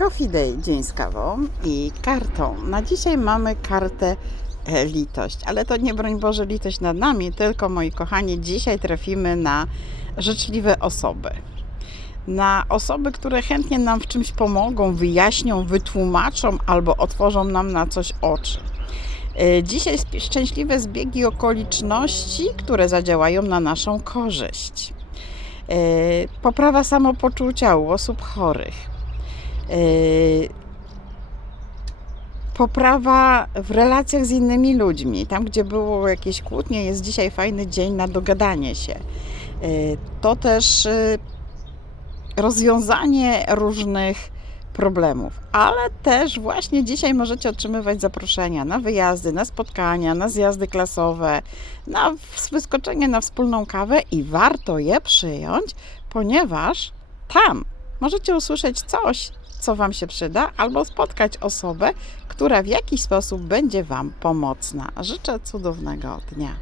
Coffee Day, dzień z kawą i kartą. Na dzisiaj mamy kartę e, litość, ale to nie broń Boże litość nad nami, tylko moi kochani, dzisiaj trafimy na życzliwe osoby. Na osoby, które chętnie nam w czymś pomogą, wyjaśnią, wytłumaczą albo otworzą nam na coś oczy. E, Dzisiaj szczęśliwe zbiegi okoliczności, które zadziałają na naszą korzyść. E, Poprawa samopoczucia u osób chorych. Yy, poprawa w relacjach z innymi ludźmi. Tam, gdzie było jakieś kłótnie, jest dzisiaj fajny dzień na dogadanie się. Yy, To też yy, rozwiązanie różnych problemów, ale też właśnie dzisiaj możecie otrzymywać zaproszenia na wyjazdy, na spotkania, na zjazdy klasowe, na wyskoczenie na wspólną kawę i warto je przyjąć, ponieważ tam możecie usłyszeć coś, co Wam się przyda, albo spotkać osobę, która w jakiś sposób będzie Wam pomocna. Życzę cudownego dnia.